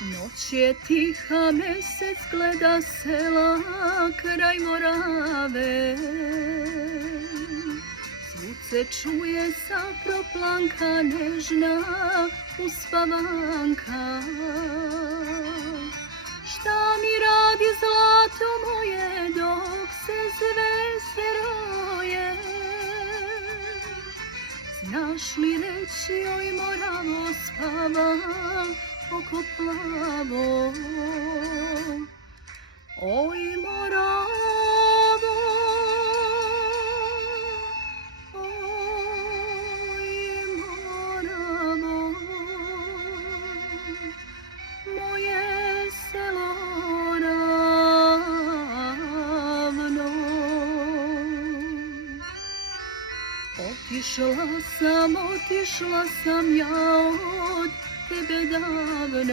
Noć je tiha, mesec gleda sela kraj Morave. Svud se čuje saproplanka nežna uspavanka. Šta mi radi zlato moje dok se zvezde roje? Znaš li reći, oj Moravo, spavam oko plavo? Oj Moravo, oj Moravo, moje selo ravno. Otišla sam ja od tebe davno.